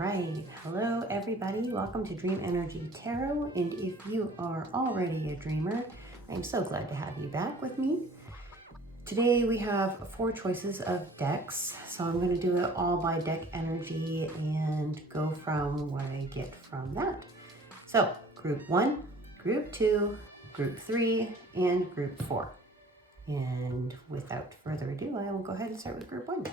right, hello everybody, welcome to Dream Energy Tarot, and if you are already a dreamer, I'm so glad to have you back with me. Today we have 4 choices of decks, so I'm going to do it all by deck energy and go from what I get from that. So group 1, group 2, group 3, and group 4. And without further ado, I will go ahead and start with group 1.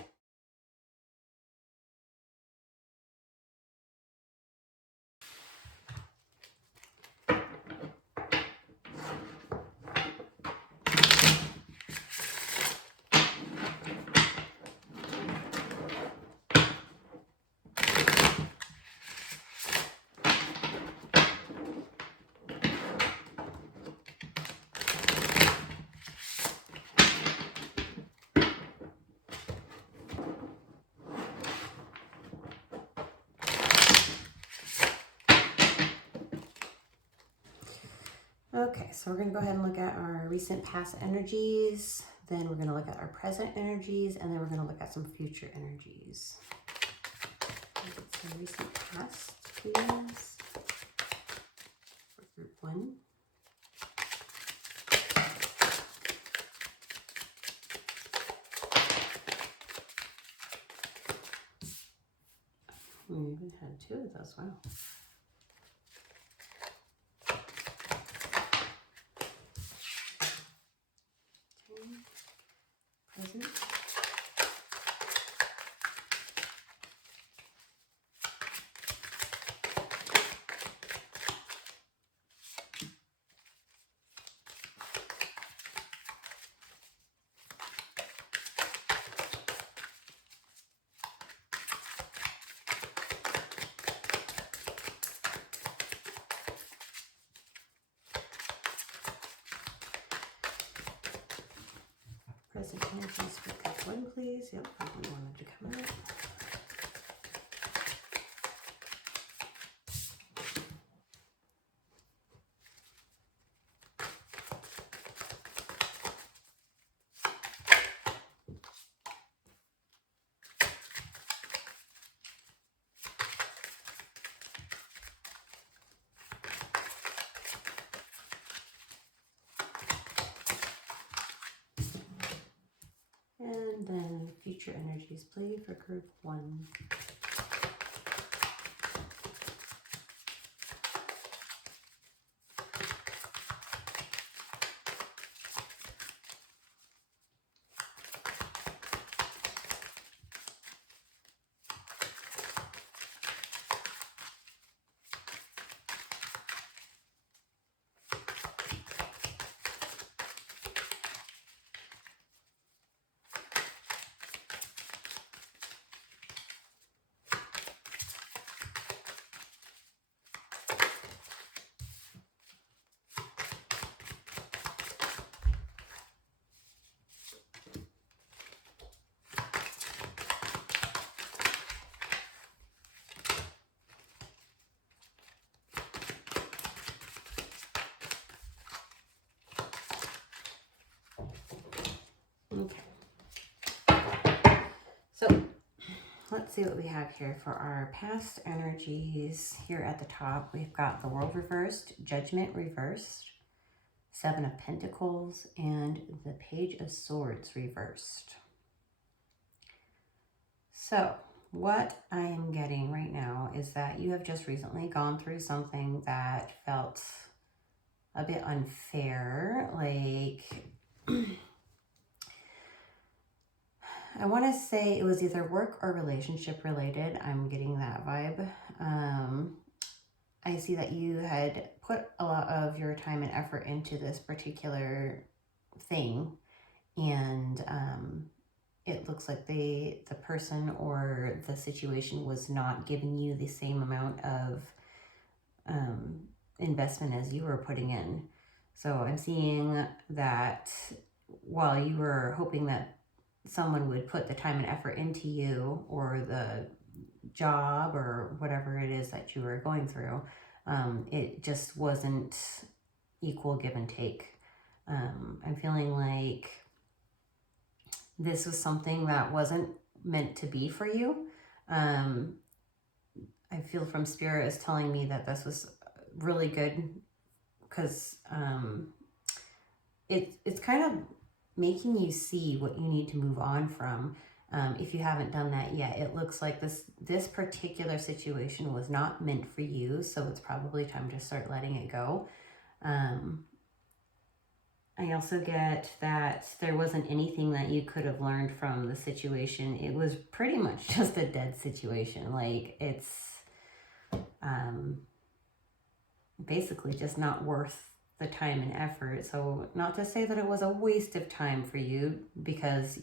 Okay, so we're going to go ahead and look at our recent past energies, then we're going to look at our present energies, and then we're going to look at some future energies. So recent past, please, for group 1. We even had 2 of those, wow. Present. Present energies for group 1, please. Yep, probably wanted to come out. And then future energies, please, for group 1. Okay. So let's see what we have here for our past energies. Here at the top, we've got the World reversed, Judgment reversed, 7 of Pentacles, and the Page of Swords reversed. So what I am getting right now is that you have just recently gone through something that felt a bit unfair, like I want to say it was either work or relationship related. I'm getting that vibe. I see that you had put a lot of your time and effort into this particular thing, and it looks like the person or the situation was not giving you the same amount of investment as you were putting in. So I'm seeing that while you were hoping that someone would put the time and effort into you or the job or whatever it is that you were going through, it just wasn't equal give and take. I'm feeling like this was something that wasn't meant to be for you. I feel from Spirit is telling me that this was really good because it's kind of making you see what you need to move on from. If you haven't done that yet, it looks like this particular situation was not meant for you, so it's probably time to start letting it go. I also get that there wasn't anything that you could have learned from the situation. It was pretty much just a dead situation. Like, it's basically just not worth the time and effort. So not to say that it was a waste of time for you, because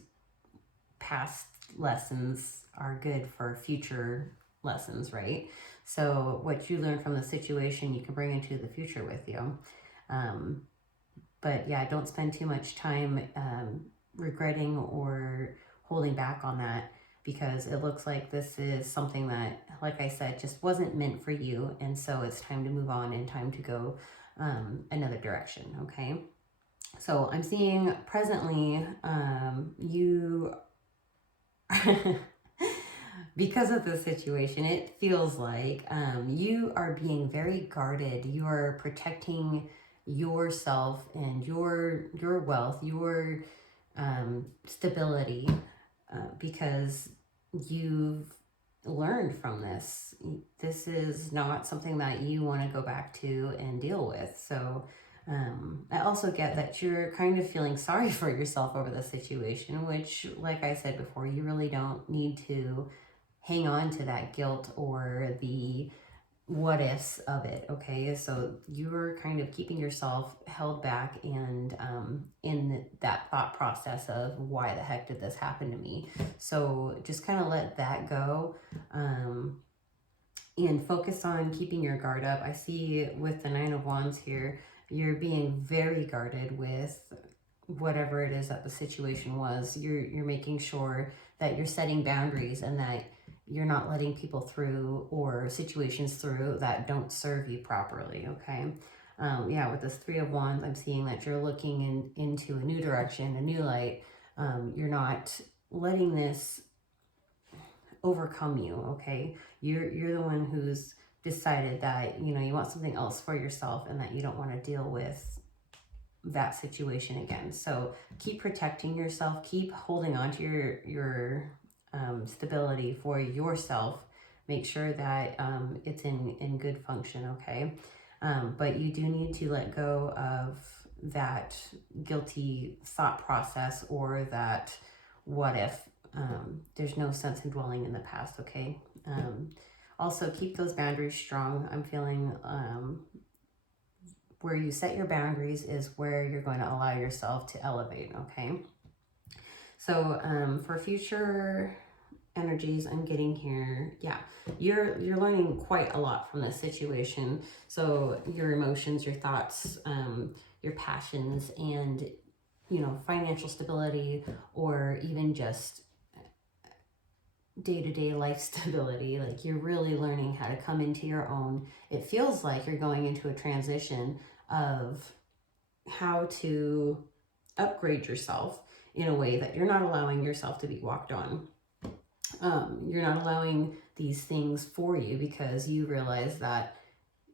past lessons are good for future lessons, right? So what you learn from the situation, you can bring into the future with you. But yeah, don't spend too much time regretting or holding back on that, because it looks like this is something that, like I said, just wasn't meant for you. And so it's time to move on and time to go another direction, okay? So I'm seeing presently you, because of the situation, it feels like you are being very guarded. You are protecting yourself and your wealth, your stability, because you've learned from this. This is not something that you want to go back to and deal with. So I also get that you're kind of feeling sorry for yourself over the situation, which, like I said before, you really don't need to hang on to that guilt or the what ifs of it, okay? So you're kind of keeping yourself held back and in that thought process of, why the heck did this happen to me? So just kind of let that go and focus on keeping your guard up. I see with the Nine of Wands here, you're being very guarded with whatever it is that the situation was. You're making sure that you're setting boundaries and that you're not letting people through or situations through that don't serve you properly, okay? Yeah, with this Three of Wands, I'm seeing that you're looking into a new direction, a new light. You're not letting this overcome you, okay? You're the one who's decided that, you know, you want something else for yourself and that you don't want to deal with that situation again. So keep protecting yourself, keep holding on to your stability for yourself. Make sure that it's in good function, okay? But you do need to let go of that guilty thought process or that what if. There's no sense in dwelling in the past, okay? Also, keep those boundaries strong. I'm feeling where you set your boundaries is where you're going to allow yourself to elevate, okay? So for future energies I'm getting here, yeah, you're learning quite a lot from this situation. So your emotions, your thoughts, your passions, and, you know, financial stability, or even just day-to-day life stability. Like, you're really learning how to come into your own. It feels like you're going into a transition of how to upgrade yourself in a way that you're not allowing yourself to be walked on. You're not allowing these things for you because you realize that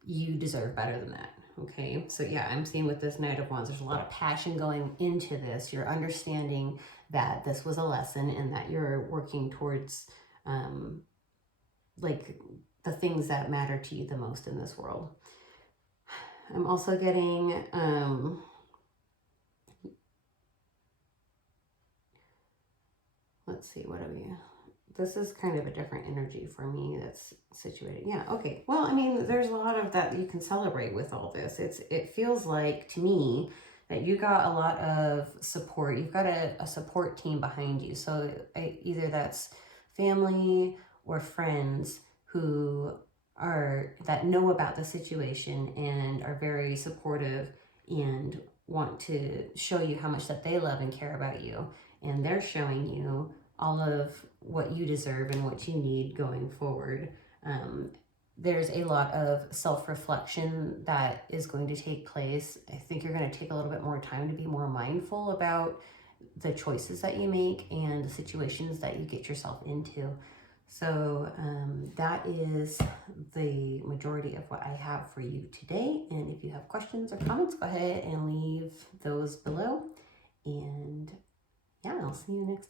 you deserve better than that, okay? So yeah, I'm seeing with this Knight of Wands, there's a lot of passion going into this. You're understanding that this was a lesson and that you're working towards like the things that matter to you the most in this world. I'm also getting let's see, what are we, this is kind of a different energy for me that's situated. Yeah, okay. Well, I mean, there's a lot of that you can celebrate with all this. It feels like to me that you got a lot of support. You've got a support team behind you. So either that's family or friends who that know about the situation and are very supportive and want to show you how much that they love and care about you. And they're showing you all of what you deserve and what you need going forward. There's a lot of self-reflection that is going to take place. I think you're going to take a little bit more time to be more mindful about the choices that you make and the situations that you get yourself into. So that is the majority of what I have for you today. And if you have questions or comments, go ahead and leave those below. And yeah, I'll see you next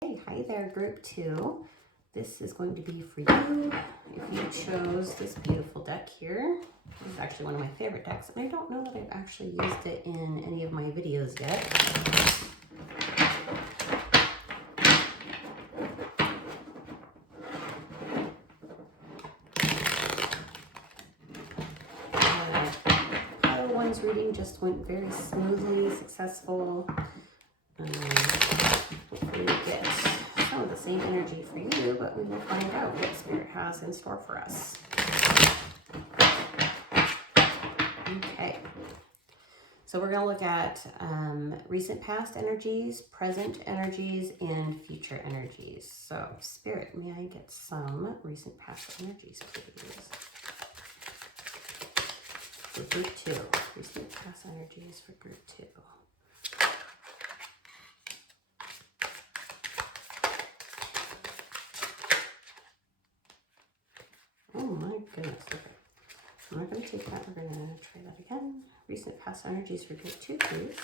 time. Hey, hi there, group 2. This is going to be for you if you chose this beautiful deck here. This is actually one of my favorite decks, and I don't know that I've actually used it in any of my videos yet. Pile 1's reading just went very smoothly, successful. Hopefully we get some of the same energy for you, but we will find out what Spirit has in store for us. Okay, so we're going to look at recent past energies, present energies, and future energies. So, Spirit, may I get some recent past energies, please? For group 2, recent past energies for group 2. Oh my goodness, okay. I'm not going to take that. We're going to try that again. Recent past energies for group 2, please.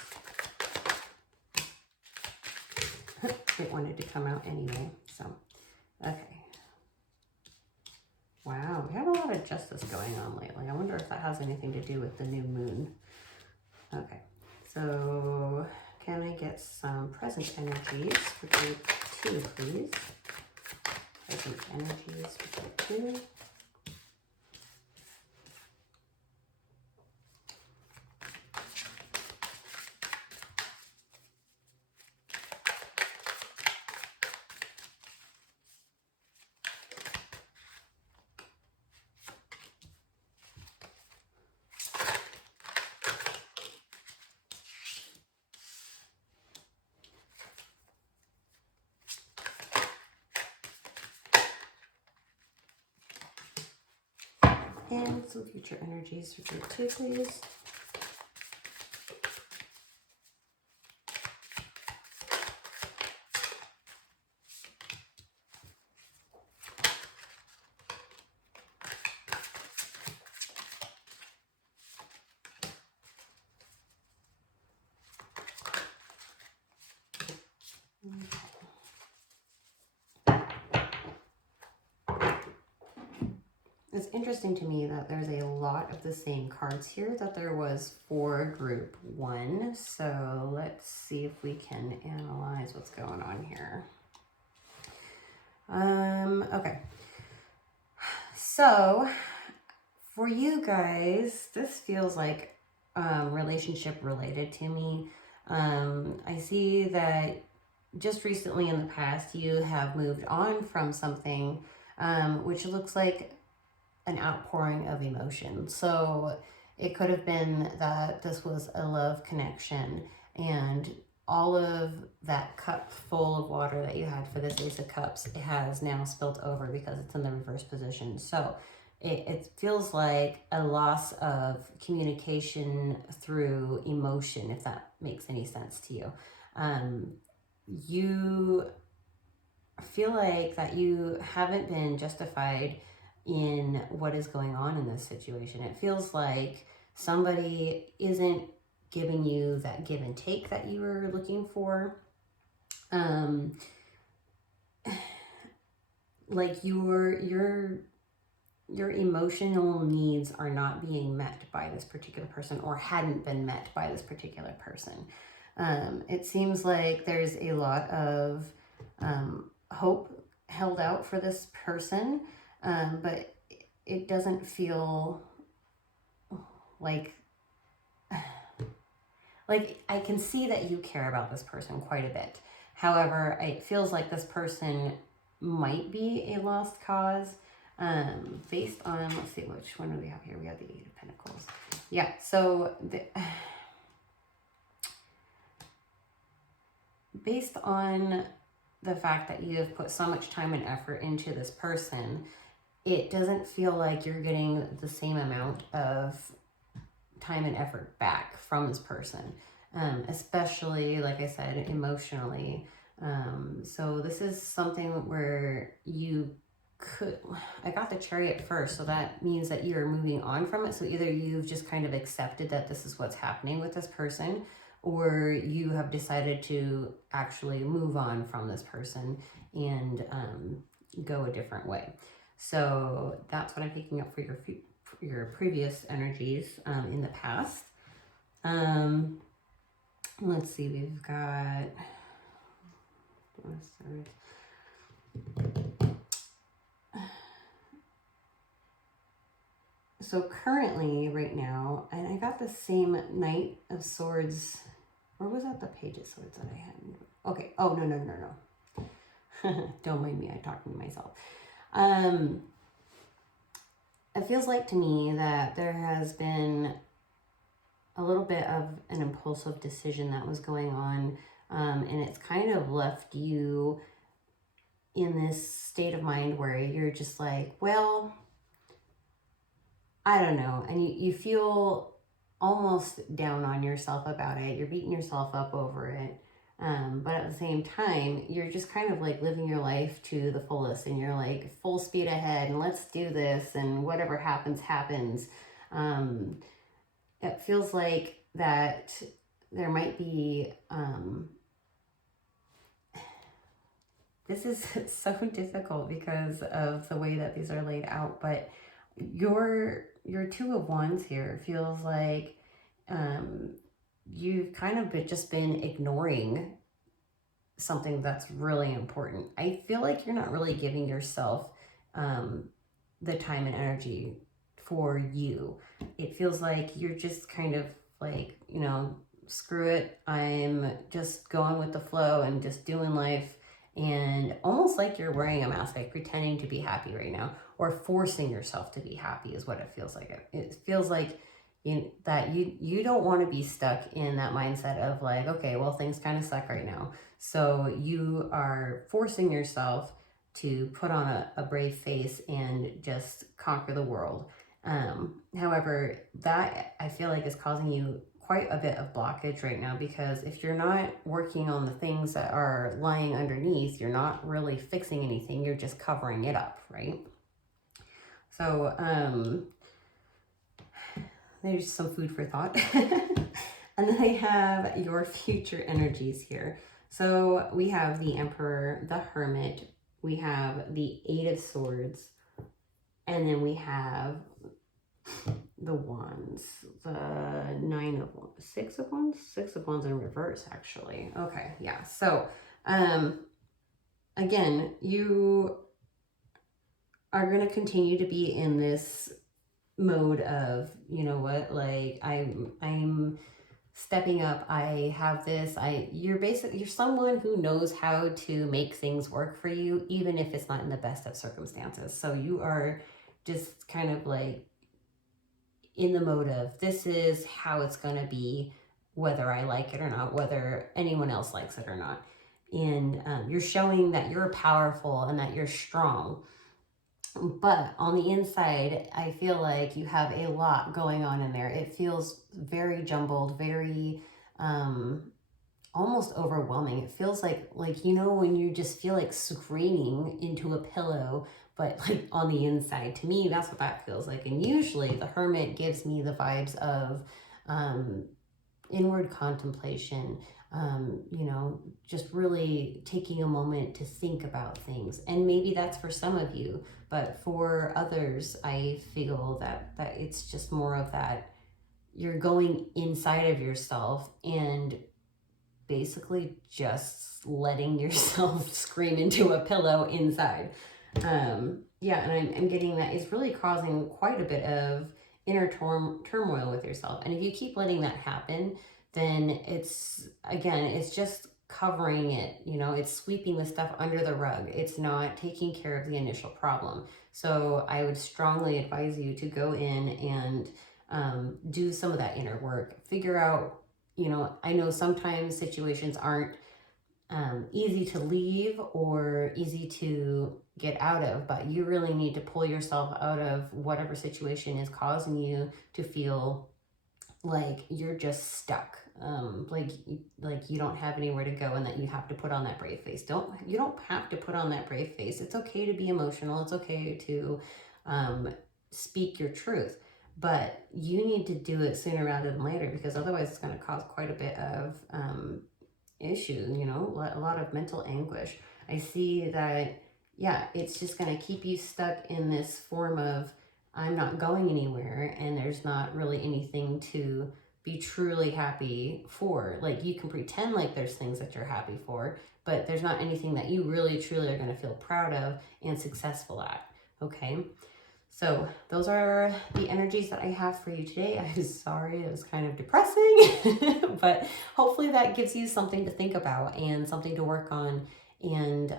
It wanted to come out anyway, so, okay. Wow, we have a lot of justice going on lately. I wonder if that has anything to do with the new moon. Okay, so can I get some present energies for group 2, please? Present energies for group 2. And some future energies for group 2, please. It's interesting to me that there's a lot of the same cards here that there was for group 1. So let's see if we can analyze what's going on here. Okay. So for you guys, this feels like relationship related to me. I see that just recently in the past, you have moved on from something which looks like an outpouring of emotion. So it could have been that this was a love connection, and all of that cup full of water that you had for this Ace of Cups, it has now spilled over because it's in the reverse position. So it feels like a loss of communication through emotion, if that makes any sense to you. You feel like that you haven't been justified in what is going on in this situation. It feels like somebody isn't giving you that give and take that you were looking for. Like your emotional needs are not being met by this particular person, or hadn't been met by this particular person. It seems like there's a lot of hope held out for this person, but it doesn't feel like I can see that you care about this person quite a bit. However, it feels like this person might be a lost cause, based on, let's see, which one do we have here? We have the Eight of Pentacles. Yeah, so based on the fact that you have put so much time and effort into this person, it doesn't feel like you're getting the same amount of time and effort back from this person, especially, like I said, emotionally. So this is something where you could, I got the Chariot first, so that means that you're moving on from it. So either you've just kind of accepted that this is what's happening with this person, or you have decided to actually move on from this person and go a different way. So that's what I'm picking up for your previous energies in the past. Let's see, we've got so currently right now, and I got the same Knight of Swords. Or was that the Page of Swords that I had? Okay. Oh, no. Don't mind me. I'm talking to myself. It feels like to me that there has been a little bit of an impulsive decision that was going on. And it's kind of left you in this state of mind where you're just like, well, I don't know. And you feel almost down on yourself about it. You're beating yourself up over it. But at the same time, you're just kind of like living your life to the fullest, and you're like full speed ahead and let's do this, and whatever happens, happens. It feels like that there might be, this is so difficult because of the way that these are laid out, but your Two of Wands here feels like you've kind of just been ignoring something that's really important. I feel like you're not really giving yourself the time and energy for you. It feels like you're just kind of like, you know, screw it, I'm just going with the flow and just doing life. And almost like you're wearing a mask, like pretending to be happy right now, or forcing yourself to be happy is what it feels like. It feels like you don't want to be stuck in that mindset of like, okay, well, things kind of suck right now. So you are forcing yourself to put on a brave face and just conquer the world. However, that I feel like is causing you quite a bit of blockage right now, because if you're not working on the things that are lying underneath, you're not really fixing anything, you're just covering it up, right? So there's some food for thought. And then I have your future energies here. So we have the Emperor, the Hermit, we have the Eight of Swords, and then we have the Wands, the Nine of Wands, Six of Wands in reverse, actually. Okay, yeah. So, again, you are going to continue to be in this mode of, you know what, like I'm stepping up. I have this. You're someone who knows how to make things work for you, even if it's not in the best of circumstances. So you are just kind of like in the mode of, this is how it's going to be, whether I like it or not, whether anyone else likes it or not. And you're showing that you're powerful and that you're strong. But on the inside, I feel like you have a lot going on in there. It feels very jumbled, very almost overwhelming. It feels like, you know, when you just feel like screaming into a pillow, but like on the inside. To me, that's what that feels like. And usually the Hermit gives me the vibes of inward contemplation, you know, just really taking a moment to think about things. And maybe that's for some of you, but for others, I feel that it's just more of that you're going inside of yourself and basically just letting yourself scream into a pillow inside. Yeah, and I'm getting that it's really causing quite a bit of inner turmoil with yourself. And if you keep letting that happen, then it's just covering it, you know, it's sweeping the stuff under the rug. It's not taking care of the initial problem. So I would strongly advise you to go in and do some of that inner work. Figure out, you know, I know sometimes situations aren't easy to leave or easy to get out of, but you really need to pull yourself out of whatever situation is causing you to feel like you're just stuck. Like you don't have anywhere to go and that you have to put on that brave face. You don't have to put on that brave face. It's okay to be emotional. It's okay to speak your truth, but you need to do it sooner rather than later, because otherwise it's going to cause quite a bit of issue, you know, a lot of mental anguish. I see that, yeah, it's just going to keep you stuck in this form of I'm not going anywhere, and there's not really anything to be truly happy for. Like, you can pretend like there's things that you're happy for, but there's not anything that you really truly are going to feel proud of and successful at. Okay, so those are the energies that I have for you today. I'm sorry, it was kind of depressing, but hopefully that gives you something to think about and something to work on. And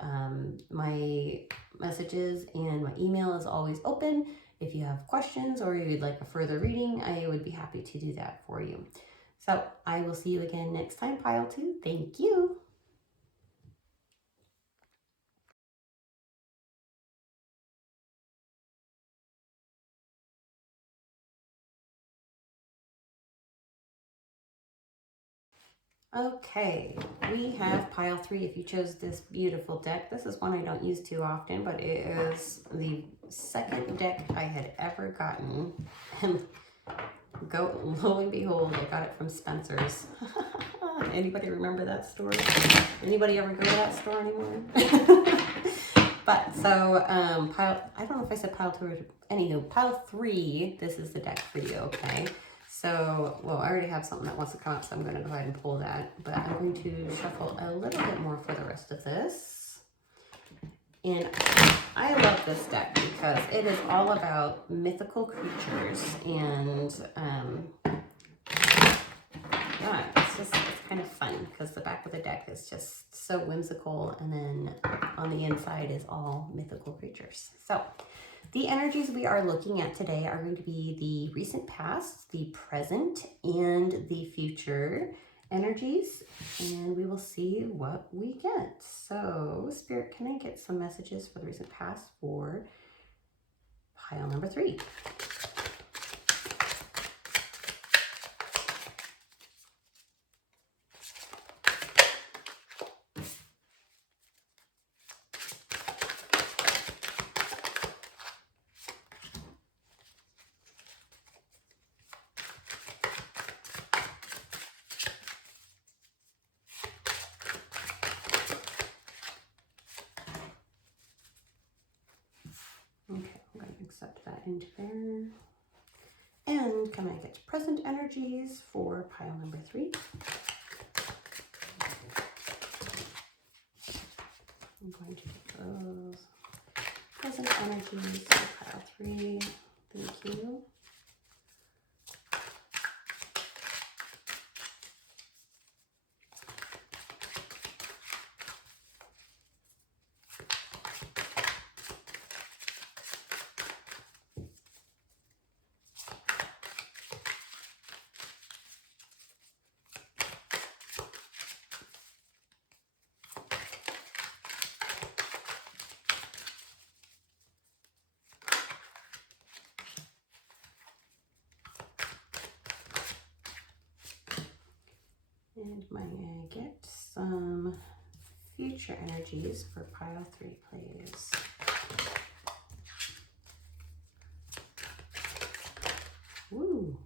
my messages and my email is always open. If you have questions or you'd like a further reading, I would be happy to do that for you. So I will see you again next time, Pile 2. Thank you. Okay, we have Pile 3 if you chose this beautiful deck. This is one I don't use too often, but it is the second deck I had ever gotten. And lo and behold, I got it from Spencer's. Anybody remember that store? Anybody ever go to that store anymore? But so I don't know if I said Pile 2 or anywho, Pile 3, this is the deck for you, okay? So, well, I already have something that wants to come up, so I'm going to go ahead and pull that. But I'm going to shuffle a little bit more for the rest of this. And I love this deck because it is all about mythical creatures. And, yeah, it's kind of fun because the back of the deck is just so whimsical. And then on the inside is all mythical creatures. So the energies we are looking at today are going to be the recent past, the present, and the future energies, and we will see what we get. So, Spirit, can I get some messages for the recent past for pile number 3? Okay, I'm going to accept that into there. And can I get present energies for pile number 3? I'm going to get those present energies for pile 3. Thank you. And might I get some future energies for pile 3, please? Woo!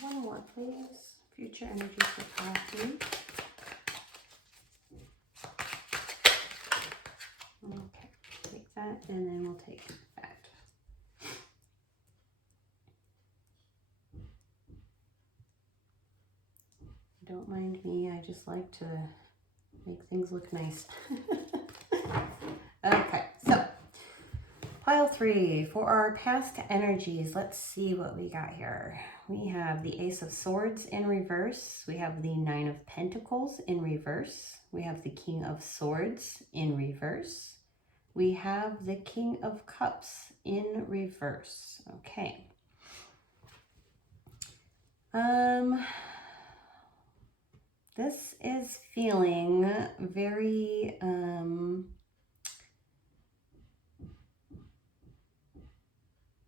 One more, please. Future energies for pile 3. Okay, take that, and then we'll take that. Don't mind me, I just like to make things look nice. Okay, so pile 3 for our past energies. Let's see what we got here. We have the Ace of Swords in reverse. We have the Nine of Pentacles in reverse. We have the King of Swords in reverse. We have the King of Cups in reverse. Okay. This is feeling very,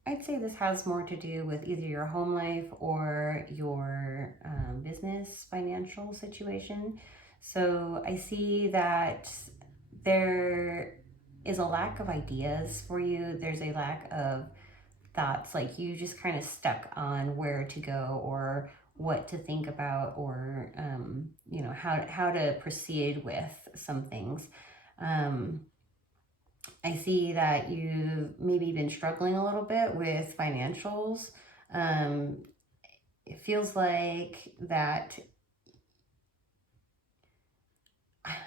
I'd say this has more to do with either your home life or your business financial situation. So I see that there is a lack of ideas for you. There's a lack of thoughts, like you just kind of stuck on where to go or what to think about, or you know, how to proceed with some things. I see that you've maybe been struggling a little bit with financials. um, it feels like that,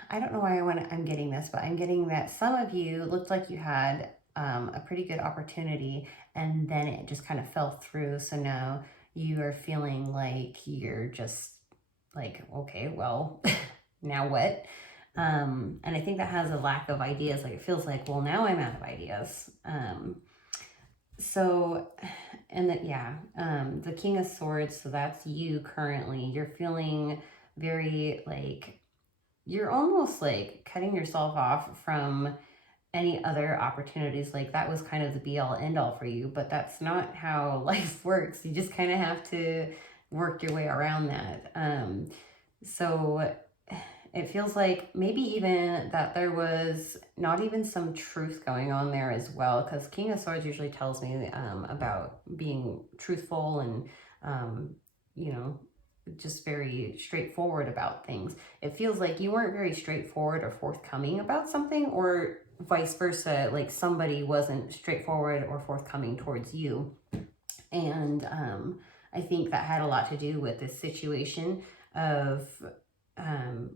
I don't know why I'm getting this, but I'm getting that some of you looked like you had a pretty good opportunity, and then it just kind of fell through. So now you are feeling like you're just like, okay, well, now what? And I think that has a lack of ideas. Like it feels like, well, now I'm out of ideas. So, and that, yeah, the King of Swords. So that's you currently. You're feeling very like, you're almost like cutting yourself off from any other opportunities. Like that was kind of the be all end all for you, but that's not how life works. You just kind of have to work your way around that. So it feels like maybe even that there was not even some truth going on there as well, because King of Swords usually tells me about being truthful and, you know, just very straightforward about things. It feels like you weren't very straightforward or forthcoming about something, or vice versa, like somebody wasn't straightforward or forthcoming towards you. And I think that had a lot to do with this situation of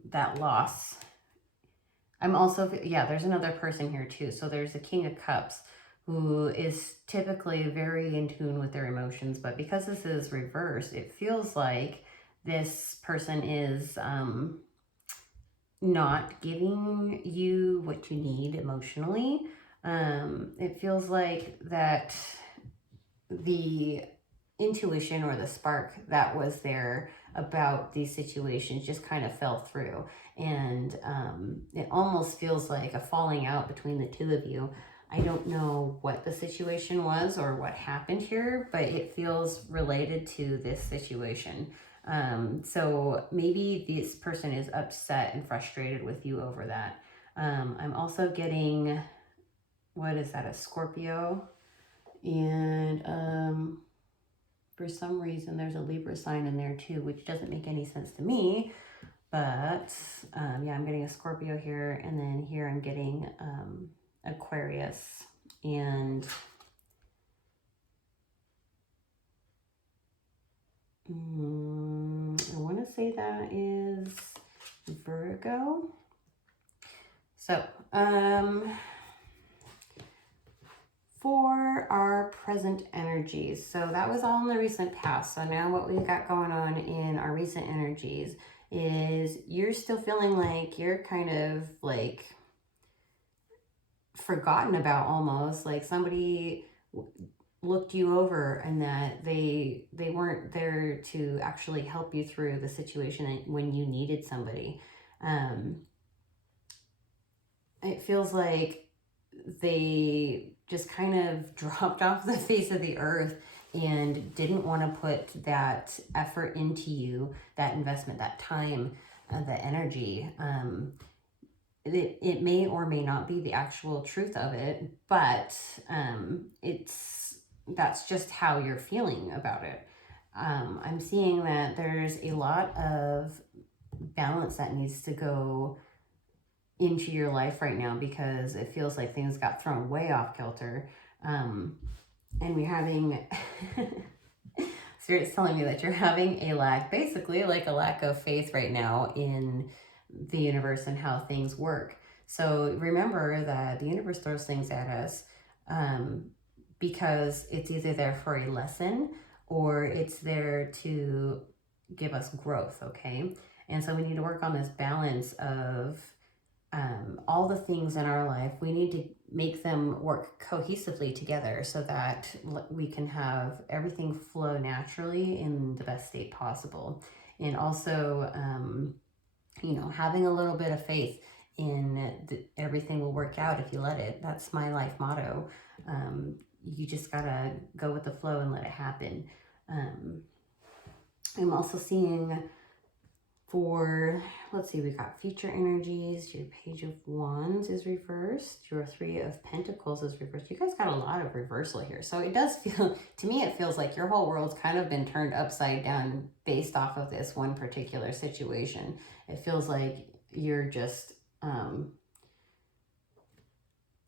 that loss. I'm also, yeah, there's another person here too. So there's a King of Cups who is typically very in tune with their emotions, but because this is reversed, it feels like this person is not giving you what you need emotionally. It feels like that the intuition or the spark that was there about these situations just kind of fell through. And it almost feels like a falling out between the two of you. I don't know what the situation was or what happened here, but it feels related to this situation. So maybe this person is upset and frustrated with you over that. I'm also getting, what is that, a Scorpio? And for some reason there's a Libra sign in there too, which doesn't make any sense to me. But yeah, I'm getting a Scorpio here, and then here I'm getting Aquarius. And I want to say that is Virgo. So for our present energies, so that was all in the recent past. So now what we've got going on in our recent energies is you're still feeling like you're kind of like forgotten about, almost like somebody looked you over, and that they weren't there to actually help you through the situation when you needed somebody. It feels like they just kind of dropped off the face of the earth and didn't want to put that effort into you, that investment, that time, the energy. It may or may not be the actual truth of it, but that's just how you're feeling about it. I'm seeing that there's a lot of balance that needs to go into your life right now, because it feels like things got thrown way off kilter. And we're having Spirit's telling me that you're having a lack, basically like a lack of faith right now in the universe and how things work. So remember that the universe throws things at us because it's either there for a lesson or it's there to give us growth, okay? And so we need to work on this balance of all the things in our life. We need to make them work cohesively together so that we can have everything flow naturally in the best state possible. And also, you know, having a little bit of faith in everything will work out if you let it. That's my life motto. You just gotta go with the flow and let it happen. I'm also seeing for, let's see, we got future energies. Your Page of Wands is reversed. Your Three of Pentacles is reversed. You guys got a lot of reversal here. So it does feel, to me, it feels like your whole world's kind of been turned upside down based off of this one particular situation. It feels like you're just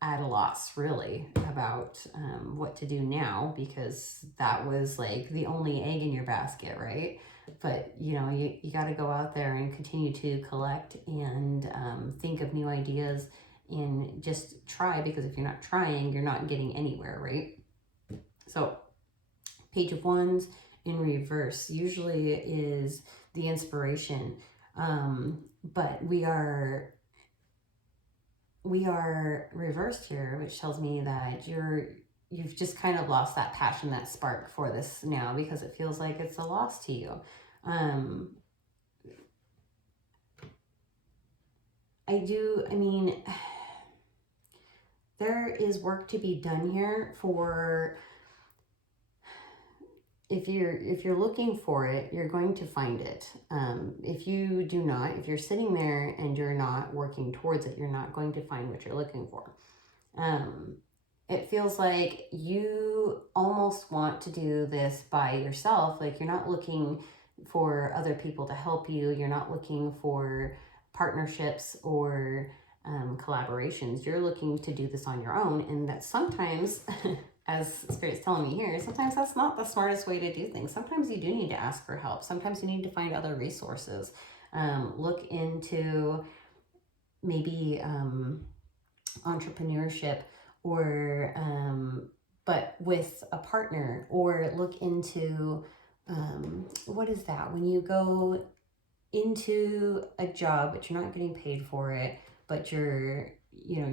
at a loss, really, about what to do now, because that was like the only egg in your basket, right? But, you know, you got to go out there and continue to collect and think of new ideas and just try, because if you're not trying, you're not getting anywhere, right? So Page of Wands in reverse usually is the inspiration, but we are reversed here, which tells me that you've just kind of lost that passion, that spark for this now, because it feels like it's a loss to you. I mean, there is work to be done here for, if you're looking for it, you're going to find it. If you do not, if you're sitting there and you're not working towards it, you're not going to find what you're looking for. It feels like you almost want to do this by yourself. Like, you're not looking for other people to help you. You're not looking for partnerships or collaborations. You're looking to do this on your own. And that sometimes, as Spirit's telling me here, sometimes that's not the smartest way to do things. Sometimes you do need to ask for help. Sometimes you need to find other resources. Look into maybe entrepreneurship, or but with a partner, or look into what is that, when you go into a job but you're not getting paid for it, but you're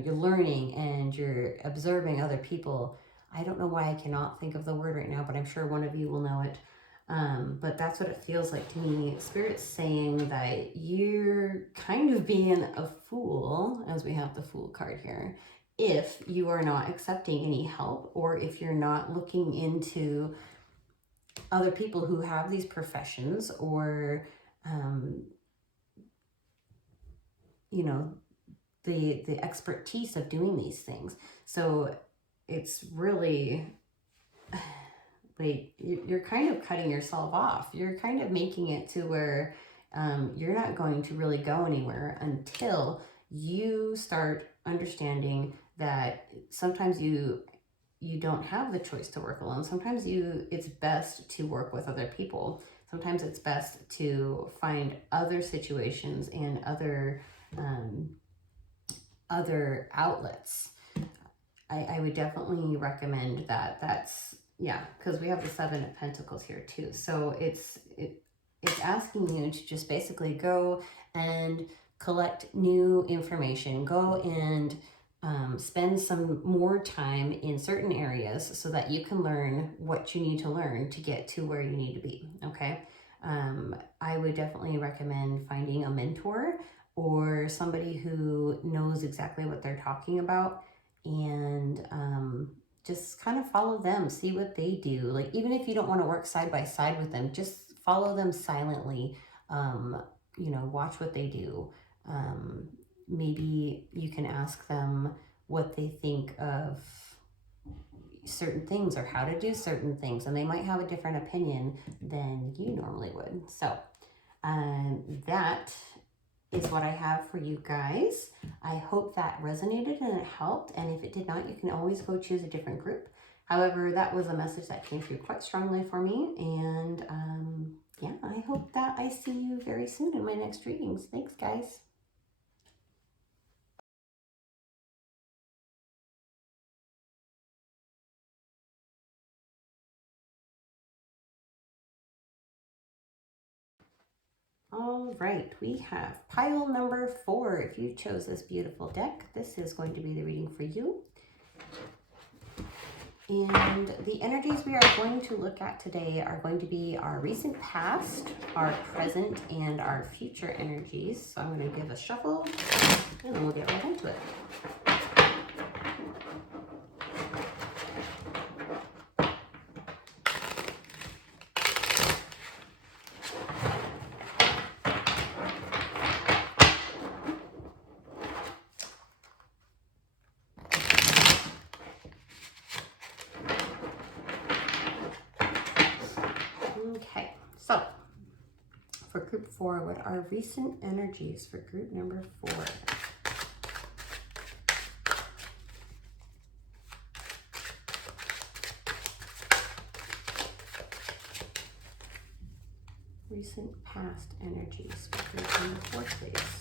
learning and you're observing other people. I don't know why I cannot think of the word right now, but I'm sure one of you will know it. But that's what it feels like to me. Spirit's saying that you're kind of being a fool, as we have the Fool card here, if you are not accepting any help, or if you're not looking into other people who have these professions, or the expertise of doing these things. So it's really like you're kind of cutting yourself off. You're kind of making it to where you're not going to really go anywhere until you start understanding that sometimes you don't have the choice to work alone. Sometimes it's best to work with other people. Sometimes it's best to find other situations and other outlets. I would definitely recommend that. That's, yeah, because we have the Seven of Pentacles here too. So it's asking you to just basically go and collect new information. Go and spend some more time in certain areas so that you can learn what you need to learn to get to where you need to be, okay? I would definitely recommend finding a mentor or somebody who knows exactly what they're talking about, and just kind of follow them, see what they do. Like, even if you don't want to work side by side with them, just follow them silently. Watch what they do. Maybe you can ask them what they think of certain things or how to do certain things, and they might have a different opinion than you normally would. So that is what I have for you guys. I hope that resonated and it helped, and if it did not, you can always go choose a different group. However, that was a message that came through quite strongly for me, and yeah, I hope that I see you very soon in my next readings. Thanks, guys. All right, we have pile number 4. If you chose this beautiful deck, this is going to be the reading for you. And the energies we are going to look at today are going to be our recent past, our present, and our future energies. So I'm going to give a shuffle and then we'll get right into it. Okay, so for group 4, what are recent energies for group number 4? Recent past energies for group number 4, please.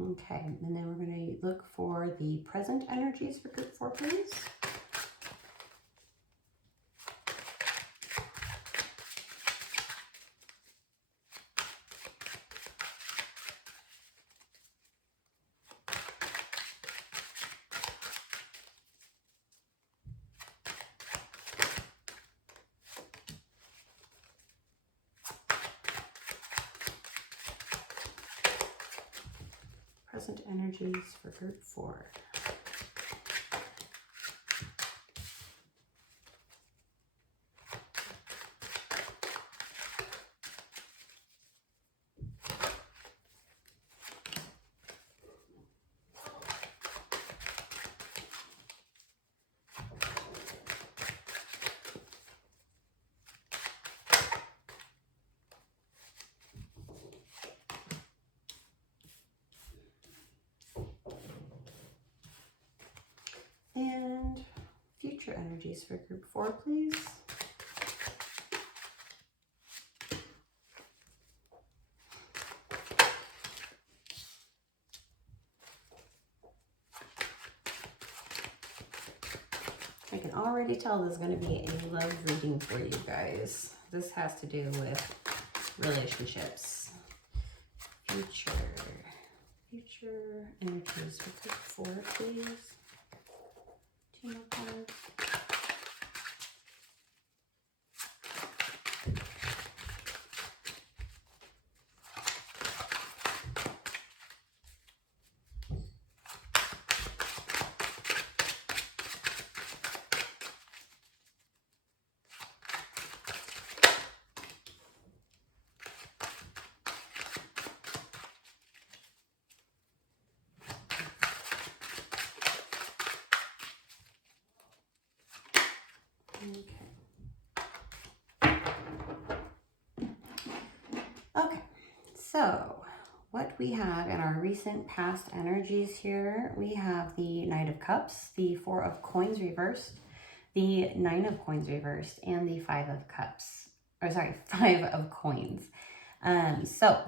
Okay, and then we're going to look for the present energies for group 4, please. Present energies for group 4. And future energies for group 4, please. I can already tell this is going to be a love reading for you guys. This has to do with relationships. Future energies for group 4, please. 2 more cards. Okay, so what we have in our recent past energies here, we have the Knight of Cups, the 4 of Coins reversed, the 9 of Coins reversed, and the 5 of Cups, or sorry, 5 of Coins. So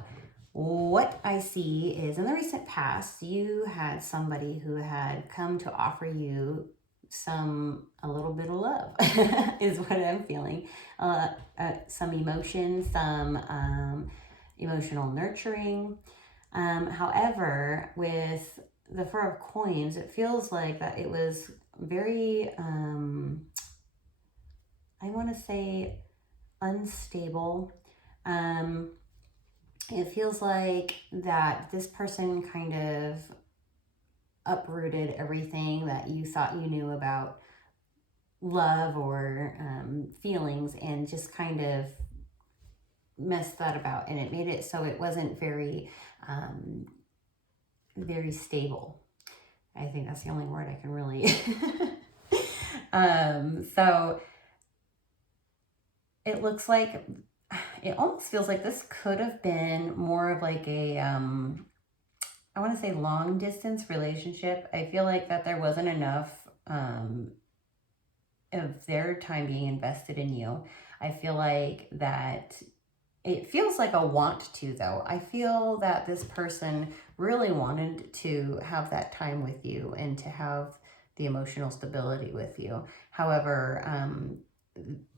what I see is in the recent past, you had somebody who had come to offer you a little bit of love is what I'm feeling. Some emotion, some emotional nurturing. However, with the 4 of Coins, it feels like that it was very, I want to say unstable. It feels like that this person kind of uprooted everything that you thought you knew about love or feelings and just kind of messed that about, and it made it so it wasn't very, very stable. I think that's the only word I can really. So it looks like, it almost feels like this could have been more of like a, I want to say long distance relationship. I feel like that there wasn't enough of their time being invested in you. I feel like that it feels like a want to, though. I feel that this person really wanted to have that time with you and to have the emotional stability with you. However,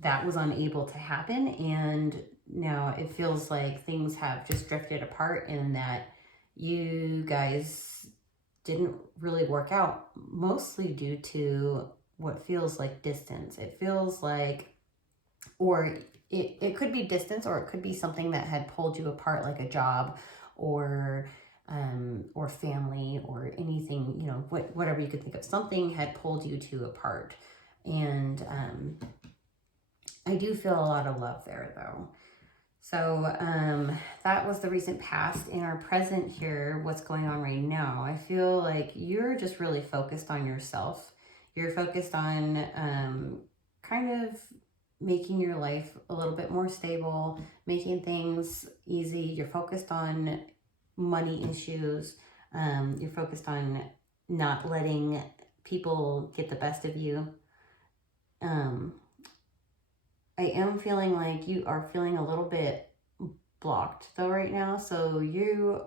that was unable to happen, and now it feels like things have just drifted apart, and that you guys didn't really work out, mostly due to what feels like distance. It feels like, or it could be distance, or it could be something that had pulled you apart, like a job or family or anything, you know, whatever you could think of. Something had pulled you two apart. And I do feel a lot of love there, though. So that was the recent past. In our present here, what's going on right now, I feel like you're just really focused on yourself. You're focused on kind of making your life a little bit more stable, making things easy. You're focused on money issues. You're focused on not letting people get the best of you. I am feeling like you are feeling a little bit blocked though right now. So you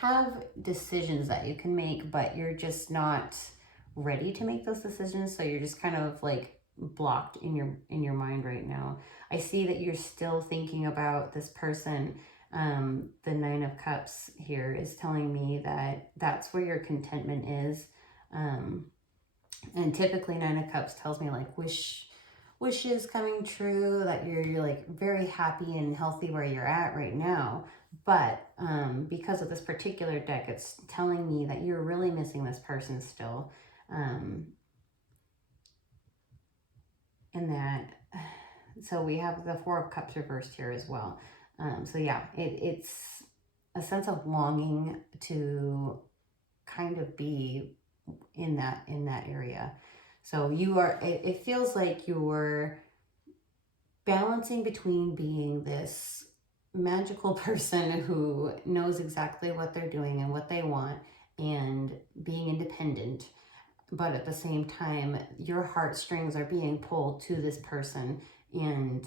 have decisions that you can make, but you're just not ready to make those decisions. So you're just kind of like blocked in your mind right now. I see that you're still thinking about this person. The Nine of Cups here is telling me that that's where your contentment is. And typically Nine of Cups tells me like wishes coming true, that you're like very happy and healthy where you're at right now. But because of this particular deck, it's telling me that you're really missing this person still. And that, so we have the Four of Cups reversed here as well. So yeah, it's a sense of longing to kind of be in that area. So you are, it feels like you're balancing between being this magical person who knows exactly what they're doing and what they want, and being independent. But at the same time, your heartstrings are being pulled to this person. And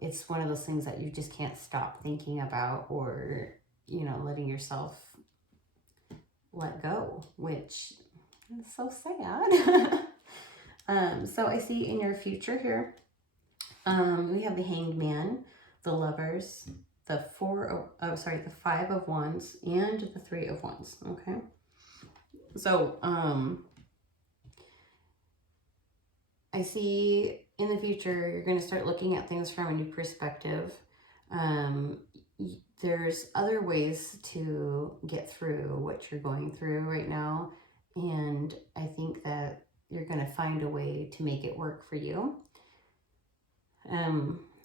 it's one of those things that you just can't stop thinking about, or, you know, letting yourself let go, which is so sad. So I see in your future here, we have the Hanged Man, the Lovers, the the Five of Wands, and the Three of Wands. Okay. So, I see in the future, you're going to start looking at things from a new perspective. There's other ways to get through what you're going through right now. And I think that you're going to find a way to make it work for you.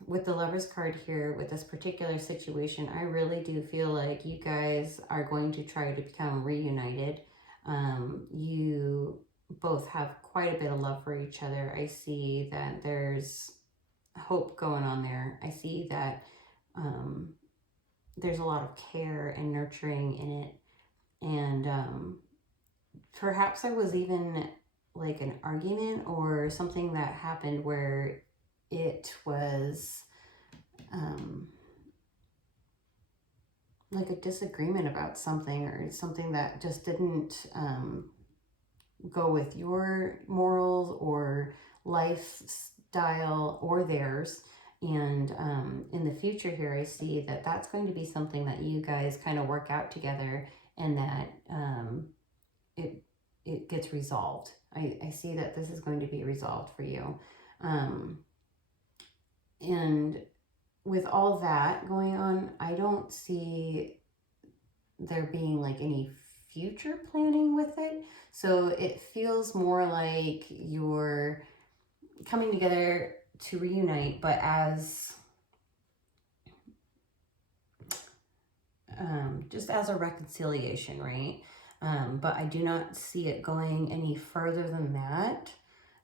With the Lovers card here, with this particular situation, I really do feel like you guys are going to try to become reunited. You both have quite a bit of love for each other. I see that there's hope going on there. I see that there's a lot of care and nurturing in it. And perhaps there was even like an argument or something that happened where it was like a disagreement about something, or something that just didn't go with your morals or lifestyle or theirs. And in the future here, I see that that's going to be something that you guys kind of work out together, and that it gets resolved. I see that this is going to be resolved for you. And with all that going on, I don't see there being like any future planning with it. So it feels more like you're coming together to reunite, but as just as a reconciliation, right? But I do not see it going any further than that.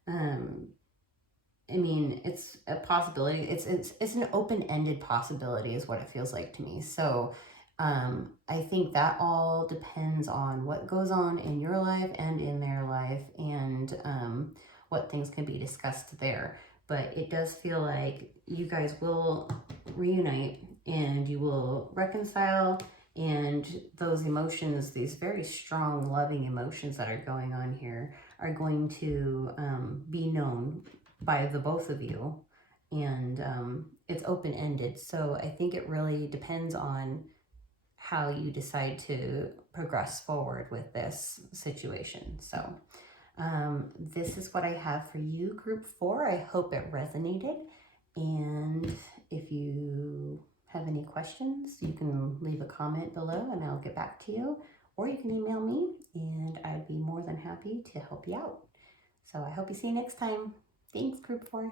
I mean, it's a possibility. It's an open-ended possibility is what it feels like to me. So I think that all depends on what goes on in your life and in their life, and what things can be discussed there. But it does feel like you guys will reunite and you will reconcile, and those emotions, these very strong, loving emotions that are going on here, are going to be known by the both of you, and it's open-ended. So I think it really depends on how you decide to progress forward with this situation. So this is what I have for you, group 4. I hope it resonated, and if you have any questions, you can leave a comment below and I'll get back to you, or you can email me and I'd be more than happy to help you out. So I hope you see you next time. Thanks, group 4.